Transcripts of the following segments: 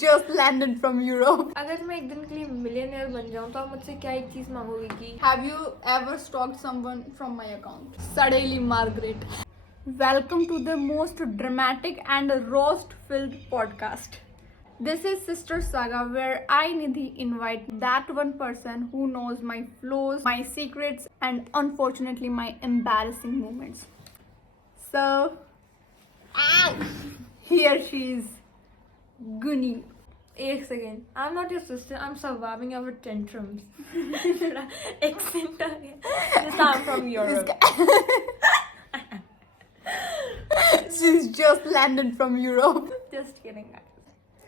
just landed from Europe. अगर मैं एक दिन के लिए मिलियनेयर बन जाऊं तो आप मुझसे क्या एक चीज मांगोगे कि Have you ever stalked someone from my account? Suddenly Margaret. Welcome to the most dramatic and roast-filled podcast. This is Sister Saga, where I, Nidhi, invite that one person who knows my flaws, my secrets, and unfortunately my embarrassing moments. So, here she is, Guni. एक second I am not your sister I am surviving your tantrums accent आ गया I am from Europe She's just landed from Europe. Just kidding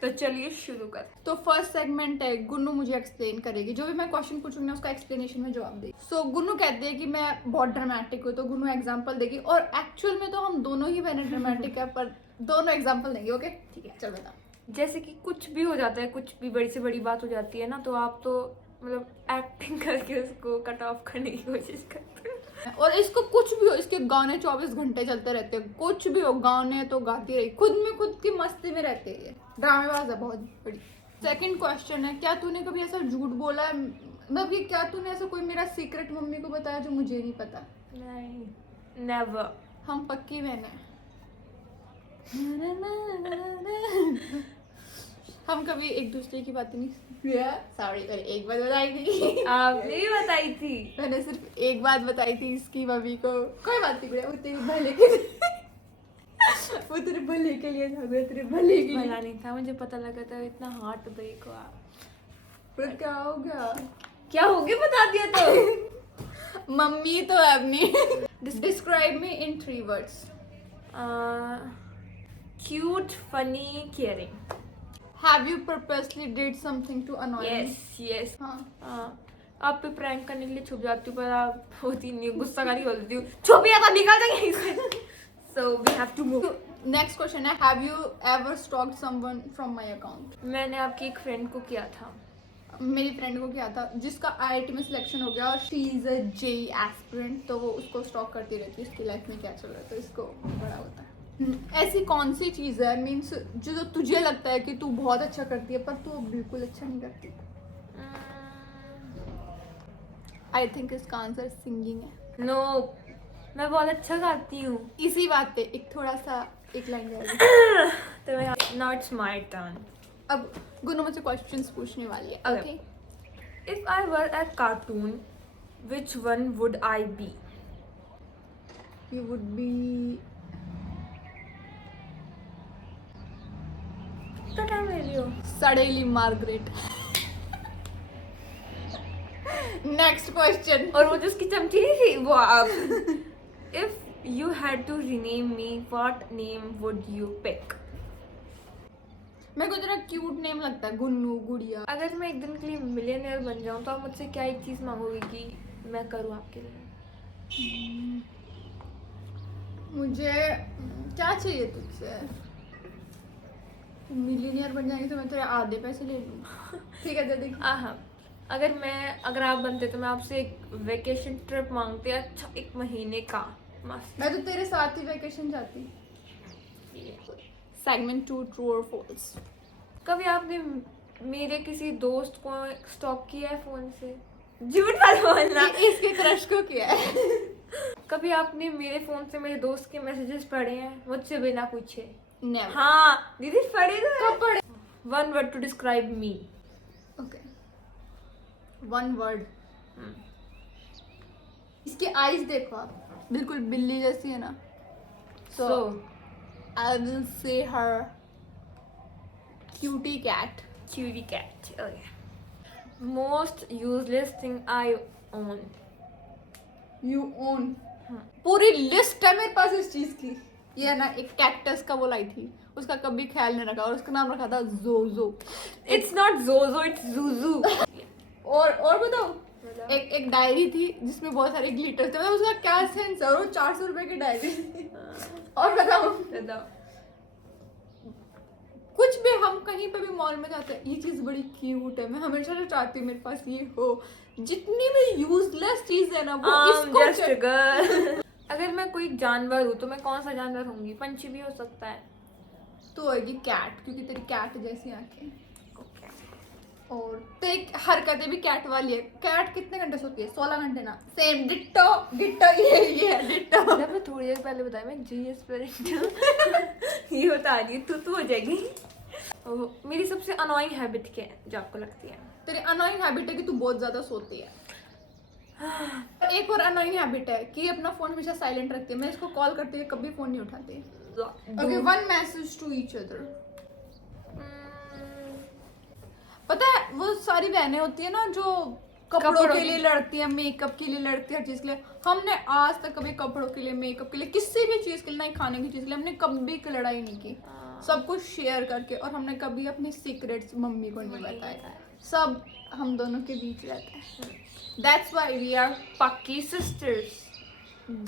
तो चलिए शुरू कर तो first segment है गुन्नू मुझे एक्सप्लेन करेगी, जो भी मैं क्वेश्चन पूछूंगी ना उसका एक्सप्लेनेशन में जवाब देगी. सो गुन्नू कहती है कि मैं बहुत ड्रामेटिक हूँ, तो गुन्नू एग्जांपल देगी और एक्चुअल में तो हम दोनों ही बहने ड्रामेटिक है, पर दोनों एग्जांपल देंगे. ओके ठीक है, चल बता. जैसे कि कुछ भी हो जाता है, कुछ भी बड़ी से बड़ी बात हो जाती है ना, तो आप तो मतलब एक्टिंग करके उसको कट ऑफ करने की कोशिश करते हैं. और इसको कुछ भी हो, इसके गाने 24 घंटे चलते रहते हैं, कुछ भी हो गाने तो गाती रही, खुद में खुद की मस्ती में रहते हैं. ड्रामेबाज है बहुत बड़ी. सेकंड क्वेश्चन है, क्या तूने कभी ऐसा झूठ बोला है, मतलब कि क्या तूने ऐसा कोई मेरा सीक्रेट मम्मी को बताया जो मुझे नहीं पता? नहीं, नेवर. हम पक्की बहन है. हम कभी एक दूसरे की बातें नहीं. सॉरी, मैंने एक बात बताई थी. आपने भी बताई थी. मैंने सिर्फ एक बात बताई थी इसकी मम्मी को. कोई बात नहीं, वो तेरे भले के वो तेरे भले के लिए था, तेरे भले के लिए. भला नहीं था, मुझे पता लगा था इतना हार्ट ब्रेक हुआ. फिर क्या हो गया? क्या हो गया बता दिया तो. मम्मी तो है अपनी. Describe me in 3 words. Cute, funny, caring. Have you purposely did something to annoy me? Yes. हाँ. आप पे प्रैंक करने के लिए छुप जाती हूँ, पर आप होती नहीं, गुस्सा करके बोलती हूँ छुप या तो निकल जाएंगे इससे. So we have to move. Next question है, have you ever stalked someone from my account? मैंने आपकी एक फ्रेंड को किया था. मेरी फ्रेंड को क्या था, जिसका IIT में सिलेक्शन हो गया और she is a JEE aspirant, तो वो उसको स्टॉक करती रहती है, उसकी लाइफ में क्या चल रहा है, तो इसको बड़ा होता है. ऐसी कौन सी चीज़ है मीन्स जो तुझे लगता है कि तू बहुत अच्छा करती है पर तू बिल्कुल अच्छा नहीं करती? आई थिंक इसका आंसर सिंगिंग है. नो, मैं बहुत अच्छा गाती हूँ. इसी बात पे एक थोड़ा सा एक लाइन जाएगी. तो मैं नाउ इट्स माय टर्न. अब गुन्नू मुझसे क्वेश्चंस पूछने वाली है. Okay. If I were a cartoon, which one would I be? You would be तो क्या मेरी हो? Suddenly Margaret. Next question. और वो जो उसकी चमची नहीं थी वो आप. If you had to rename me, what name would you pick? मेरे को तेरा क्यूट नेम लगता है, गुन्नू, गुड़िया. अगर मैं एक दिन के लिए मिलियनेयर बन जाऊं तो आप मुझसे क्या एक चीज मांगोगे कि मैं करूं आपके लिए? मुझे क्या चाहिए तुझसे? मिलियनियर बन जाएंगे तो मैं तेरे आधे पैसे ले लूँ. ठीक है, दे दे. हाँ, अगर आप बनते तो मैं आपसे एक वेकेशन ट्रिप मांगते. अच्छा, 1 महीने का मस्त. मैं तो तेरे साथ ही वेकेशन जाती. सेगमेंट 2, ट्रू और फॉल्स. कभी आपने मेरे किसी दोस्त को स्टॉक किया है फोन से? झूठ मत बोलना. इसके क्रश को किया है. कभी आपने मेरे फोन से मेरे दोस्त के मैसेजेस पढ़े हैं मुझसे बिना पूछे? नेवर. हाँ दीदी, पढ़े तो कब पढ़े? 1 word to describe me. Okay, 1 word. इसकी आईज देखो आप, बिल्कुल बिल्ली जैसी है ना. So I will say her cutie cat. cutie cat. Okay. Most useless thing I own. You own. पूरी लिस्ट है मेरे पास इस चीज की. ये ना एक कैक्टस का वो लाई थी, उसका कभी ख्याल नहीं रखा और उसका नाम रखा था जोजो. It's not Zozo, it's Zuzu. और बताओ, एक डायरी थी जिसमें बहुत सारे ग्लिटर्स थे, मतलब उसका क्या सेंस है. और वो 400 रुपए की डायरी थी. और बताओ, कुछ भी हम कहीं पे भी मॉल में जाते हैं, ये चीज बड़ी क्यूट है, मैं हमेशा से चाहती हूँ मेरे पास ये हो. जितनी भी यूजलेस चीज है ना वो इसको just a girl. अगर मैं कोई जानवर हूँ तो मैं कौन सा जानवर होंगी? पंछी भी हो सकता है. तू होगी कैट, क्योंकि तेरी कैट जैसी आंखें। ओके। और तेरी हरकतें भी कैट वाली है। कैट कितने घंटे सोती है? 16 घंटे ना। सेम डिट्टो डिट्टो, ये है डिट्टो। मैं थोड़ी देर पहले बताया मैं जीएस पर ये बता रही हूँ, तू हो जाएगी। मेरी सबसे अनोइंग हैबिट क्या है जो आपको लगती है? तेरी अनोइंग हैबिट है कि तू बहुत ज्यादा सोती है। एक और अनोइंग हैबिट है कि अपना फोन हमेशा साइलेंट रखती है। मैं इसको कॉल करती है कभी फोन नहीं उठाती। Okay, one message to each other. पता है वो सारी बहनें होती है ना जो कपड़ों के लिए लड़ती है, मेकअप के लिए लड़ती है, हर चीज के लिए। हमने आज तक कभी कपड़ों के लिए, मेकअप के लिए, किसी भी चीज के लिए, नहीं खाने की चीज के लिए, हमने कभी लड़ाई नहीं की। सब कुछ शेयर करके। और हमने कभी अपनी सीक्रेट्स मम्मी को नहीं बताए। सब हम दोनों के बीच रहता है। That's why we are Paki sisters.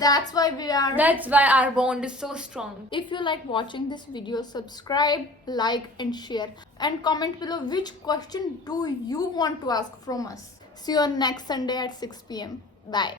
That's why we are. That's why our bond is so strong. If you like watching this video, subscribe, like and share, and comment below which question do you want to ask from us. See you on next Sunday at 6 p.m. Bye.